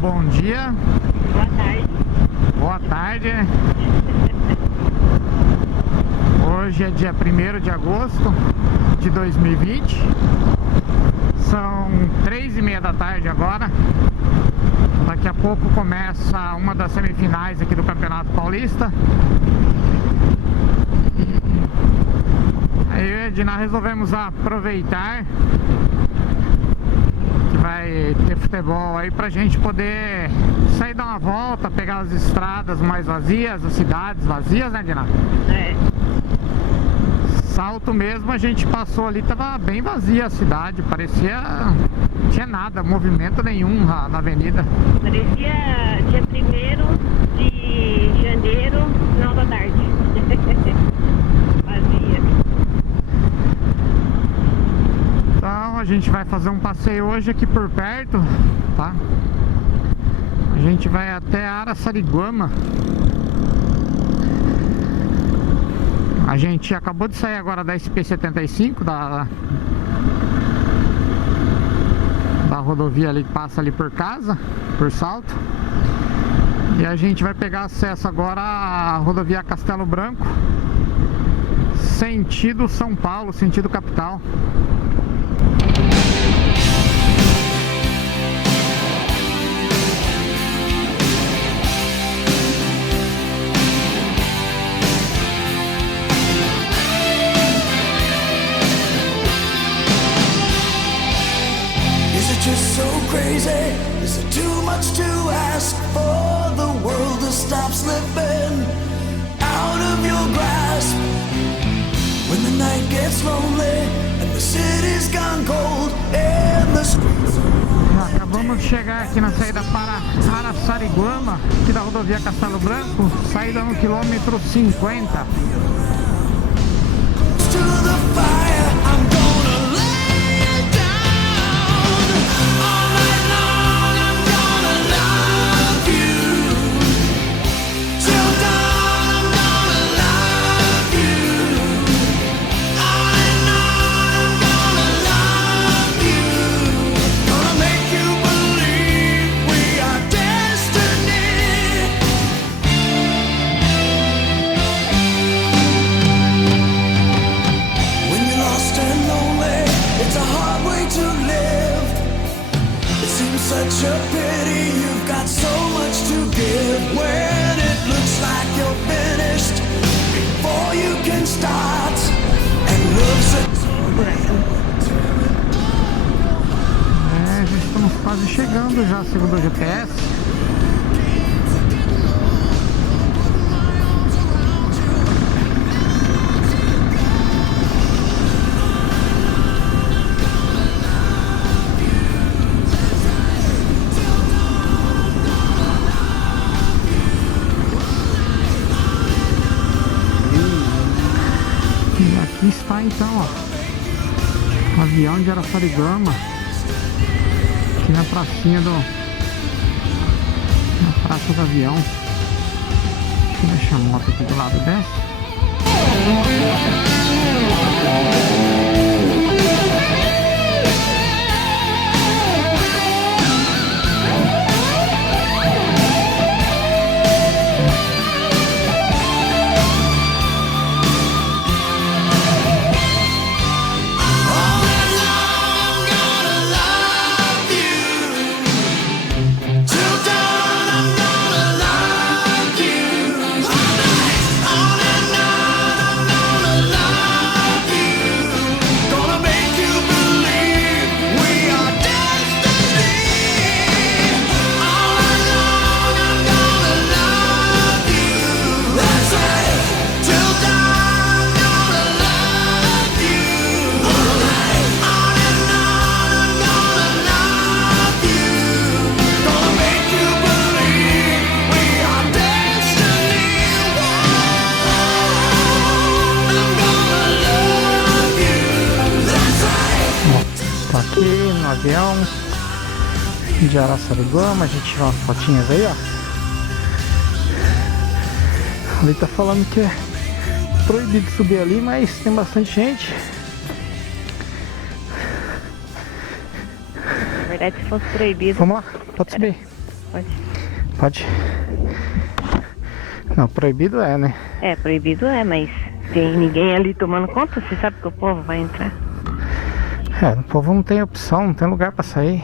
Bom dia. Boa tarde. Boa tarde. Hoje é dia 1º de agosto de 2020. São 3h30 da tarde agora. Daqui a pouco começa uma das semifinais aqui do Campeonato Paulista. Aí eu e a Edna resolvemos aproveitar que vai ter futebol aí pra gente poder sair dar uma volta, pegar as estradas mais vazias, as cidades vazias, né, Edna? É. Salto mesmo, a gente passou ali, tava bem vazia a cidade, parecia não tinha nada, movimento nenhum na avenida. Parecia dia 1º de janeiro, final da tarde. Vazia. Então a gente vai fazer um passeio hoje aqui por perto, tá? A gente vai até Araçariguama. A gente acabou de sair agora da SP-75, da rodovia ali que passa ali por casa, por Salto. E a gente vai pegar acesso agora à rodovia Castelo Branco, sentido São Paulo, sentido capital. Just so crazy, is it too much to ask for the world to stop slipping out of your grasp? When the night gets lonely and the city's gone cold and the streets are... Acabamos de chegar aqui na saída para Araçariguama, aqui da rodovia Castelo Branco, saída no quilômetro 50. to the fire, I'm gonna lay down all night long. I'm gonna love you till dawn. I'm gonna love you all night long. I'm gonna love you, gonna make you believe we are destiny. When you're lost and lonely, it's a hard way to live. It seems such a pity you've got so much to give. When it looks like you're finished before you can start, and love's a Já estamos quase chegando já, segundo o GPS. E aqui está então, ó, o avião de Araçariguama, aqui na pracinha na praça do avião. Deixa eu deixar a moto aqui do lado dessa. all night long. I'm gonna love you till dawn. I'm gonna love you all night long. I'm gonna love you de Araçariguama. A gente tirou umas fotinhas aí, ó. Ali tá falando que é proibido subir ali, mas tem bastante gente. Na verdade, se fosse proibido... Vamos lá, pode subir. Pode. Pode. Não, proibido é, né? É, proibido é, mas tem ninguém ali tomando conta, você sabe que o povo vai entrar. É, o povo não tem opção, não tem lugar pra sair.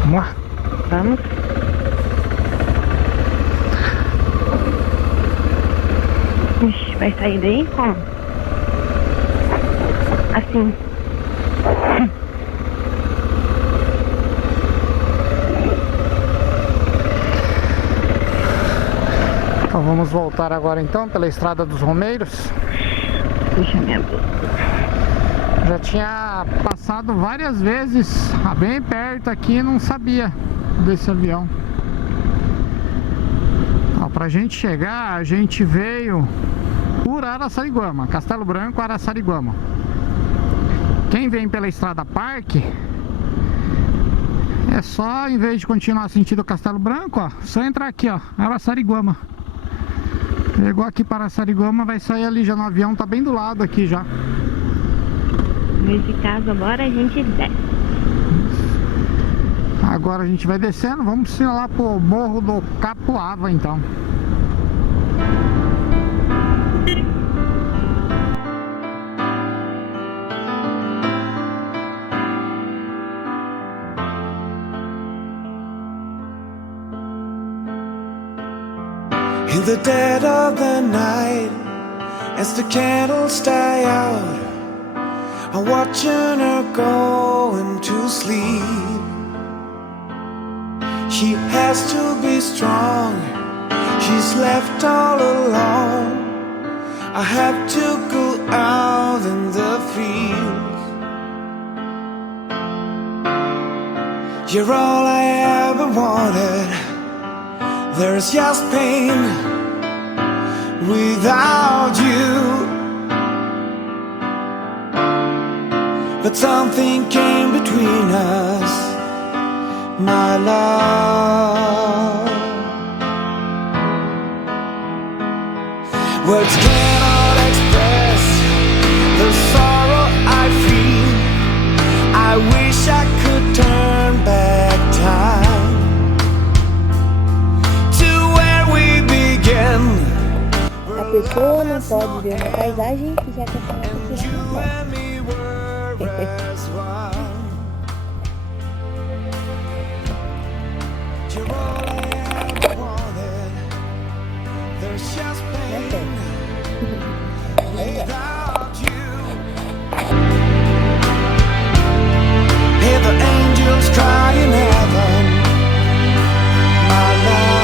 Vamos lá. Vamos. Ixi, vai sair daí como? Assim. Então vamos voltar agora então pela Estrada dos Romeiros. Puxa minha blusa. Já tinha passado várias vezes bem perto aqui e não sabia desse avião. Então, pra gente chegar, a gente veio por Araçariguama, Castelo Branco, Araçariguama. Quem vem pela Estrada Parque é só, em vez de continuar sentido Castelo Branco, ó, só entrar aqui, ó, Araçariguama. Chegou aqui para Araçariguama, vai sair ali já no avião, tá bem do lado aqui já. Nesse caso agora a gente desce. Agora a gente vai descendo, vamos lá pro Morro do Capuava então. In the dead of the night, as the candles die out, I'm watching her going to sleep. She has to be strong, she's left all alone. I have to go out in the fields. You're all I ever wanted. There's just pain without you. But something came between us, my love. Words cannot express the sorrow I feel. I wish I could turn back time A pessoa não pode ver uma paisagem que já quer falar que já não pode. Hear the angels cry in heaven, my love.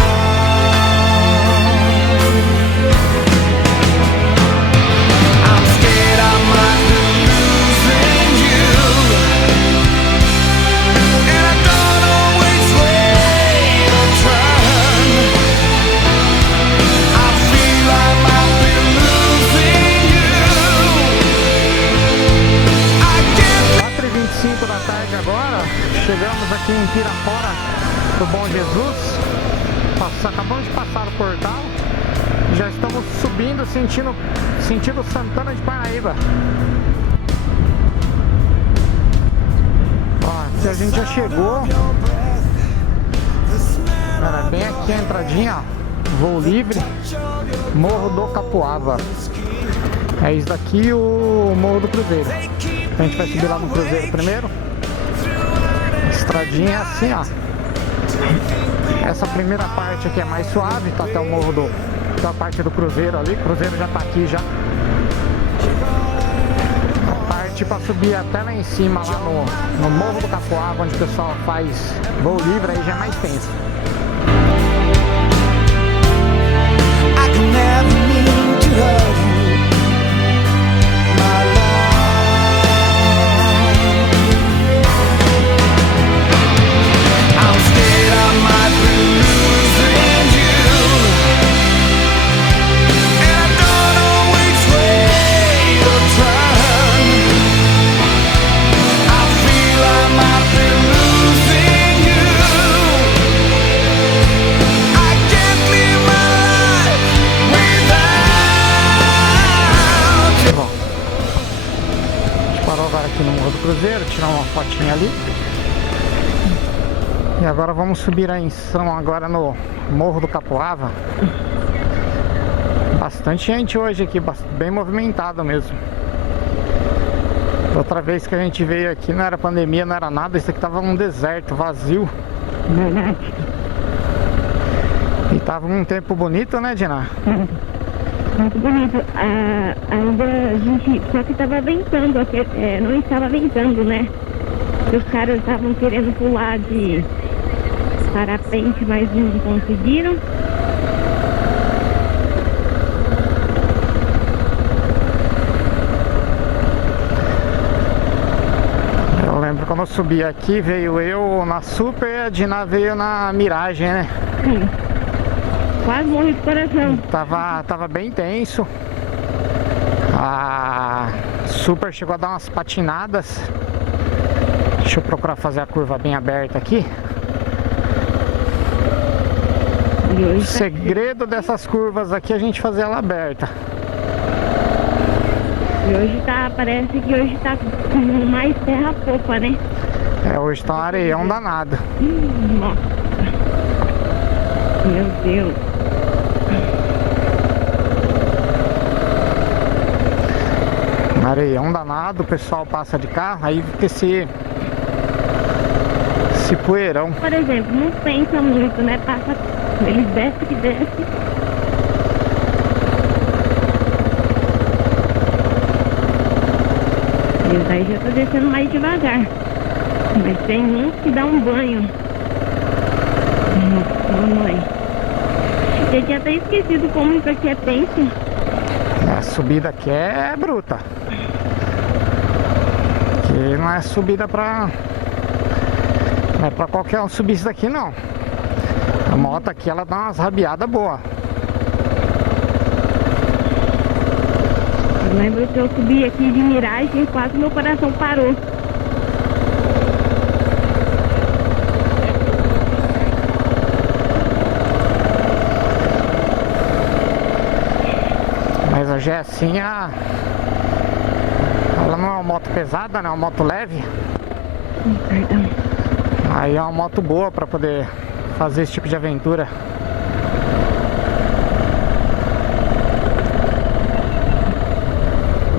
Chegamos aqui em Pirapora do Bom Jesus. Acabamos de passar o portal. Já estamos subindo sentido Santana de Parnaíba. Ó, aqui a gente já chegou. Cara, bem aqui a entradinha, ó. Voo livre, Morro do Capuava. É isso daqui, o Morro do Cruzeiro. A gente vai subir lá no Cruzeiro primeiro. Estradinha assim, ó. Essa primeira parte aqui é mais suave, tá até o morro do... Tá a parte do Cruzeiro ali, o Cruzeiro já tá aqui já. A parte pra subir até lá em cima, lá no Morro do Capuava, onde o pessoal faz voo livre, aí já é mais tenso. I can never mean to hurt you. My fotinha ali. E agora vamos subir a Inção agora no Morro do Capoava. Bastante gente hoje aqui, bem movimentado mesmo. Outra vez que a gente veio aqui não era pandemia, não era nada. Isso aqui tava um deserto, vazio. Verdade. E tava um tempo bonito, né, Dina? Muito bonito. Ainda a gente. Só que tava ventando, não estava ventando, né? Os caras estavam querendo pular de parapente, mas não conseguiram. Eu lembro quando eu subi aqui, veio eu na Super e a Dina veio na Miragem, né? Sim. Quase morri do coração. Tava bem tenso. A Super chegou a dar umas patinadas. Deixa eu procurar fazer a curva bem aberta aqui. O segredo dessas curvas aqui é a gente fazer ela aberta. E hoje parece que hoje tá com mais terra fofa, né? Hoje tá um areião danado. Nossa. Meu Deus. Um areião danado, o pessoal passa de carro, aí fica esse poeirão. Por exemplo, não pensa muito, né? Passa, eles desce que desce. E aí já tá descendo mais devagar. Mas tem uns que dá um banho. Nossa, mamãe. Eu tinha até esquecido como isso aqui é tenso. A subida aqui é bruta. Que não é subida pra... Não é pra qualquer um subir isso daqui, não. A moto aqui, ela dá umas rabiadas boas. Eu lembro que eu subi aqui de Miragem e quase meu coração parou. Mas a Gessinha, ela não é uma moto pesada, né? É uma moto leve. Perdão. Aí é uma moto boa pra poder fazer esse tipo de aventura.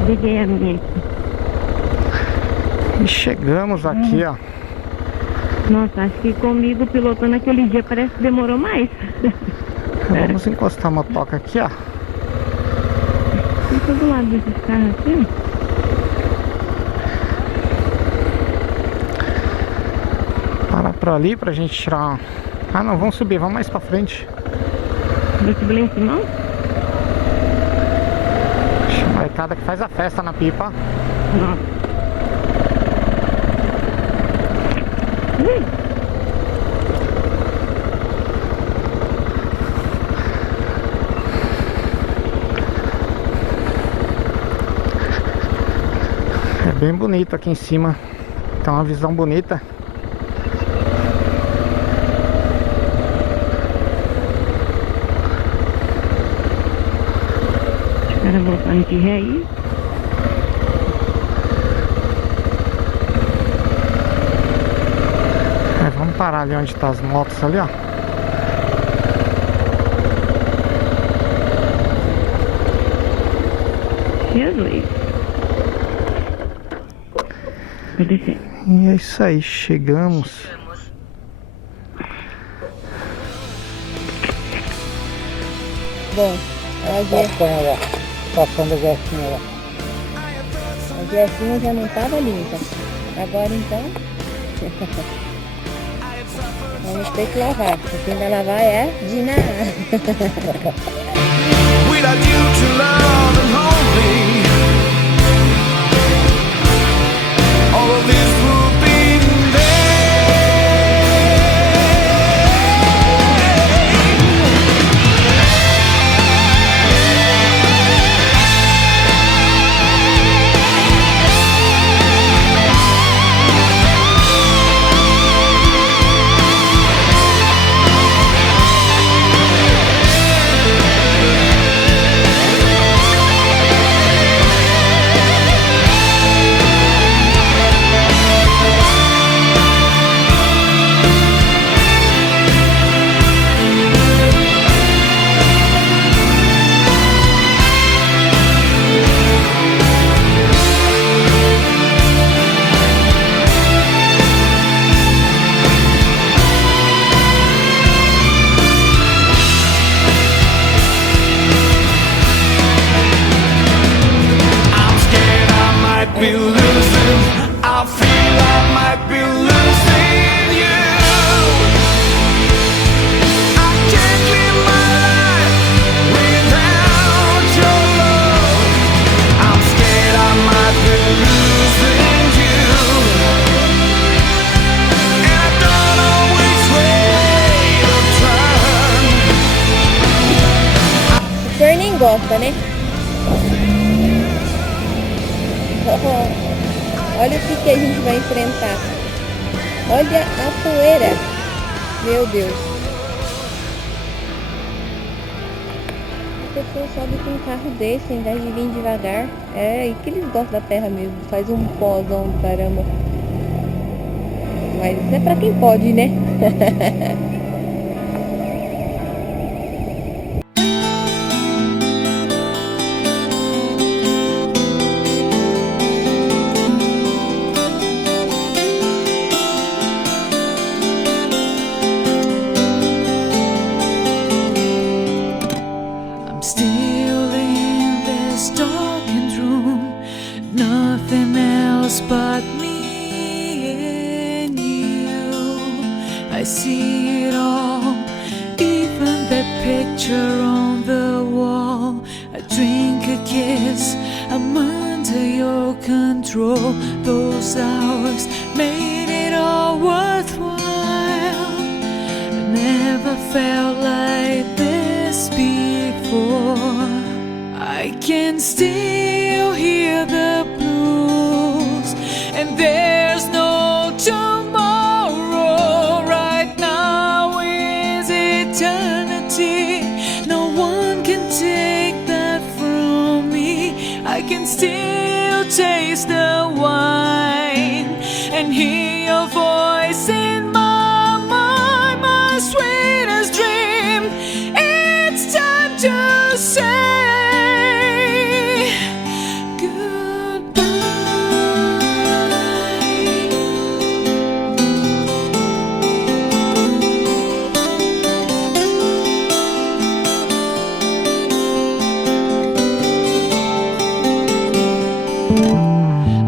Liguei a minha aqui. E chegamos aqui, ó. Nossa, acho que comigo pilotando aquele dia parece que demorou mais. Vamos encostar a motoca aqui, ó. Fica do lado desses carros aqui. Parar por ali pra gente tirar uma... Ah não, vamos subir, vamos mais pra frente. Vestibular em cima? A molecada que faz a festa na pipa. Nossa. É bem bonito aqui em cima. Tem uma visão bonita. Espera voltando de ré aí. Vamos parar ali onde tá as motos ali, ó. Jesus. Vou descer. E é isso aí, chegamos. Bom, a Gessinha, Passando a Gessinha lá. a Gessinha já não tava limpa. Agora então, vamos ter que lavar. Quem vai lavar é a Dina. Without you to love and hold me, all of this will be in vain. gosta, né? Olha o que a gente vai enfrentar. Olha a poeira. Meu Deus. A pessoa sobe com um carro desse, ao invés de vir devagar. É, e que eles gostam da terra mesmo. Faz um pozão do caramba. Mas isso é pra quem pode, né? I'm still in this darkened room, nothing else but me and you. I see it all, even that picture on the wall. I drink a kiss, I'm under your control. Those hours made it all worthwhile. I never felt like this before. I can still hear the blues, and there's no tomorrow. Right now is eternity. No one can take that from me. I can still taste the wine and hear your voice in my mind, my sweetest dream. It's time to say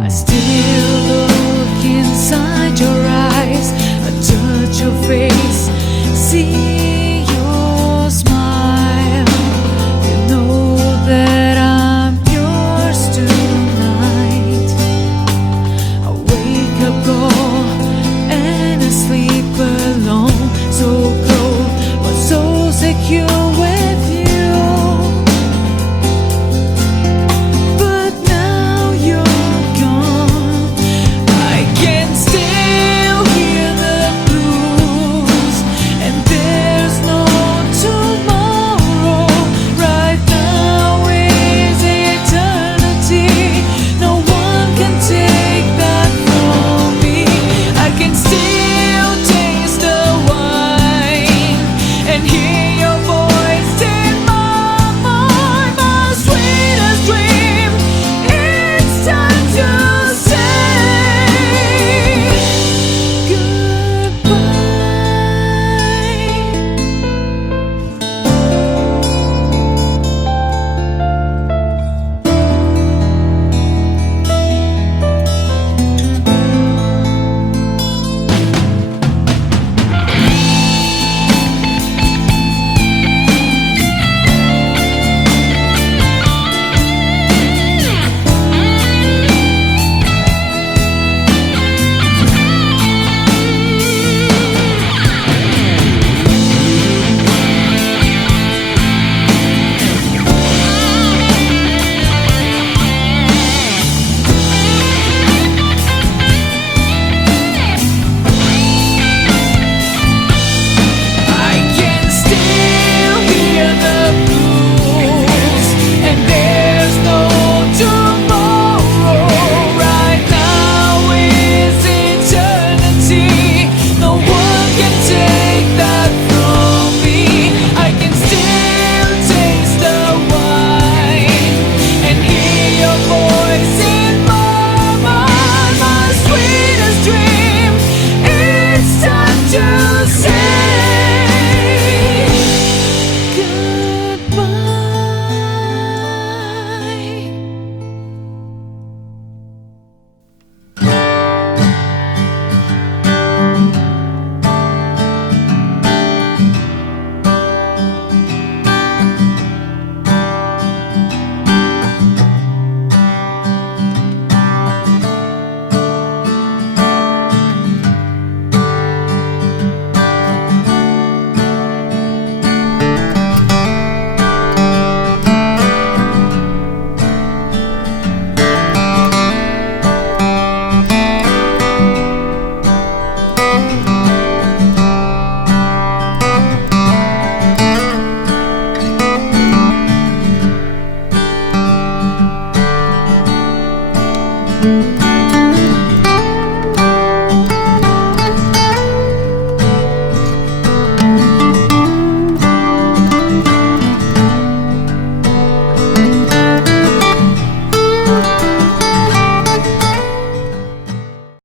I still look inside your eyes, I touch your face, see